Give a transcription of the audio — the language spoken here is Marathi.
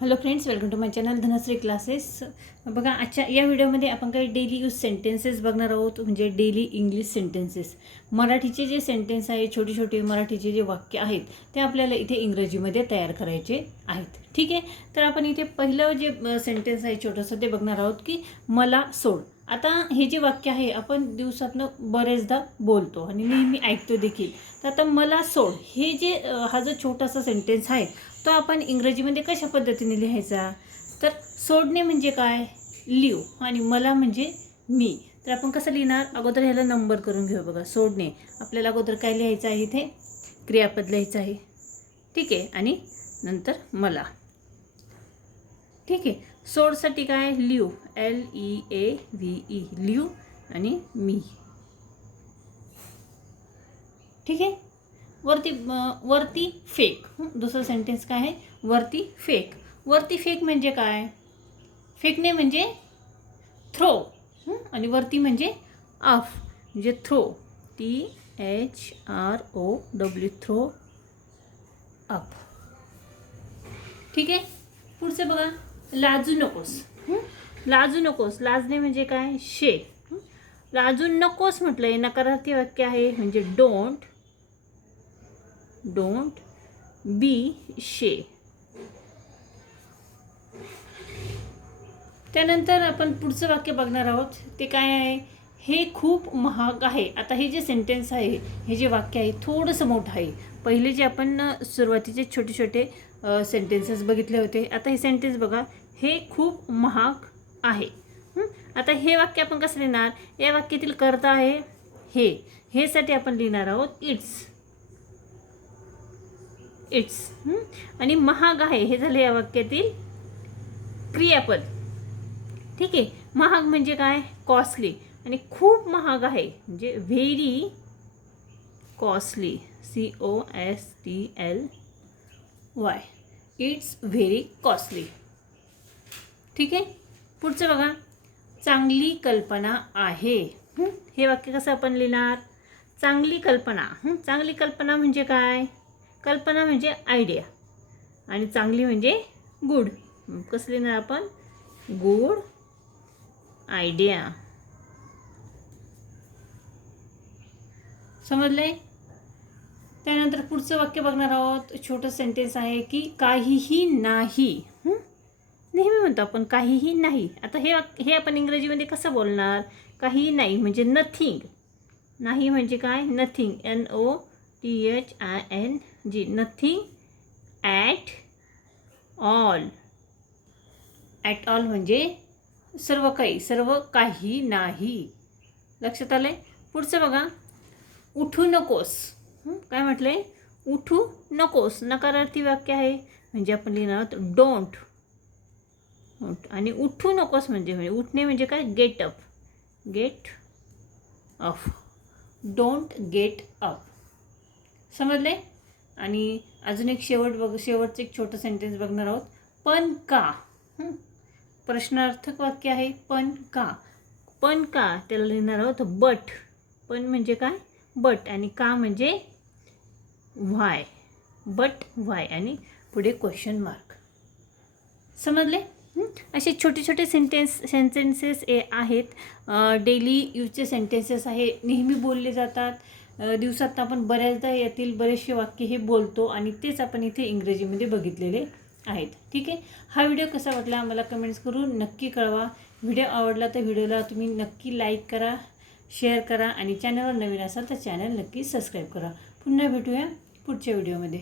Hello friends, welcome to my channel Dhanashree classes. बघा, आजच्या या व्हिडिओमध्ये आपण काही डेली यूज सेंटेन्सेस बघणार आहोत. म्हणजे डेली इंग्लिश सेंटेन्सेस. मराठीचे जे सेंटेन्स आहे, छोटे छोटे मराठीचे जे वाक्य आहेत ते आपल्याला इथे इंग्रजीमध्ये तयार करायचे आहेत. ठीक आहे, तर आपण इथे पहिलं जे सेंटेन्स आहे छोटंसं ते बघणार आहोत की मला सोड. आता हे जे वाक्य आहे आपण दिवसातनं बरेचदा बोलतो आणि नेहमी ऐकतो देखील. तर आता मला सोड हे जे हा जो छोटासा सेंटेन्स आहे तो आपण इंग्रजीमध्ये कशा पद्धतीने लिहायचा. तर सोडणे म्हणजे काय, लिव, आणि मला म्हणजे मी. तर आपण कसं लिहिणार, अगोदर ह्याला नंबर करून घेऊ. बघा, सोडणे आपल्याला अगोदर काय लिहायचं आहे, इथे क्रियापद लिहायचं आहे. ठीक आहे, आणि नंतर मला. ठीक आहे, सोडसाठी काय, लिव, LEAVE, लिव, आणि मी. ठीक आहे, वरती फेक. दुसरं सेंटेन्स काय आहे, वरती फेक. वरती फेक म्हणजे काय, फेकणे म्हणजे थ्रो, आणि वरती म्हणजे ऑफ म्हणजे थ्रो, THROW, थ्रो अप. ठीक आहे, पुढचं बघा, लाजू नकोस. लाजू नकोस, लाजणे म्हणजे काय, शे. लाजू नकोस म्हटलंय, नकारार्थी वाक्य आहे म्हणजे डोंट बी शे. त्यानंतर आपण पुढचं वाक्य बघणार आहोत. ते काय आहे, हे खूप महाग आहे. आता हे जे सेंटेन्स आहे, हे जे वाक्य आहे थोडंसं मोठं आहे. पहिले जे आपण सुरुवातीचे छोटे छोटे सेंटेन्सेस बघितले होते, आता हे सेंटेन्स बघा, हे खूप महाग आहे. आता हे वाक्य आपण कसं लिहिणार, या वाक्यातील कर्ता आहे हे साठी आपण लिहिणार आहोत इट्स. आणि महाग आहे हे झाले या वाक्यातील क्रियापद. ठीक आहे, महाग म्हणजे काय, कॉस्टली, आणि खूप महाग आहे म्हणजे very costly, COSTLY, it's very costly. ठीक आहे, पुढचं बघा, चांगली कल्पना आहे. हे वाक्य कसं आपण लिहिणार, चांगली कल्पना. चांगली कल्पना म्हणजे काय, कल्पना म्हणजे आयडिया, आणि चांगली म्हणजे गुड. कसं लिहिणार आपण, गुड आयडिया. समजले. त्यानंतर पुढचं वाक्य बघणार आहोत. छोटं सेंटेन्स आहे की काहीही नाही. नेहमी म्हणतो आपण काहीही नाही. आता हे आपण इंग्रजीमध्ये कसं बोलणार, काहीही नाही म्हणजे नथिंग. नाही म्हणजे काय, nothing, NOTHING, nothing at all म्हणजे सर्व काही नाही. लक्षात आलंय. पुढचं बघा, उठू नकोस. काय म्हटलंय, उठू नकोस, नकारार्थी वाक्य आहे म्हणजे आपण लिहिणार आहोत डोंट. आणि उठू नकोस म्हणजे उठणे म्हणजे काय, get up, don't get up. समजले. आणि अजून एक शेवटचं एक छोटं सेंटेन्स बघणार आहोत. पण का, प्रश्नार्थक वाक्य आहे. पण का त्याला लिहिणार आहोत बट. पण म्हणजे काय, बट, आणि का म्हणजे व्हाय, बट व्हाय, आणि पुढे क्वेश्चन मार्क. समजले. असे छोटे छोटे सेंटेन्सेस आहेत. डेली यूजचे सेंटेन्सेस आहे, नेहमी बोलले जातात. दिवसात आपण बऱ्याचदा यातील बरेचसे वाक्य हे बोलतो, आणि तेच आपण इथे इंग्रजीमध्ये बघितलेले आहेत. ठीक आहे, हा व्हिडिओ कसा वाटला मला कमेंट्स करून नक्की कळवा. व्हिडिओ आवडला तर व्हिडिओला तुम्ही नक्की लाईक करा, शेअर करा, आणि चॅनलवर नवीन असाल तर चॅनल नक्की सबस्क्राईब करा. पुन्हा भेटूया पुढच्या व्हिडिओमध्ये.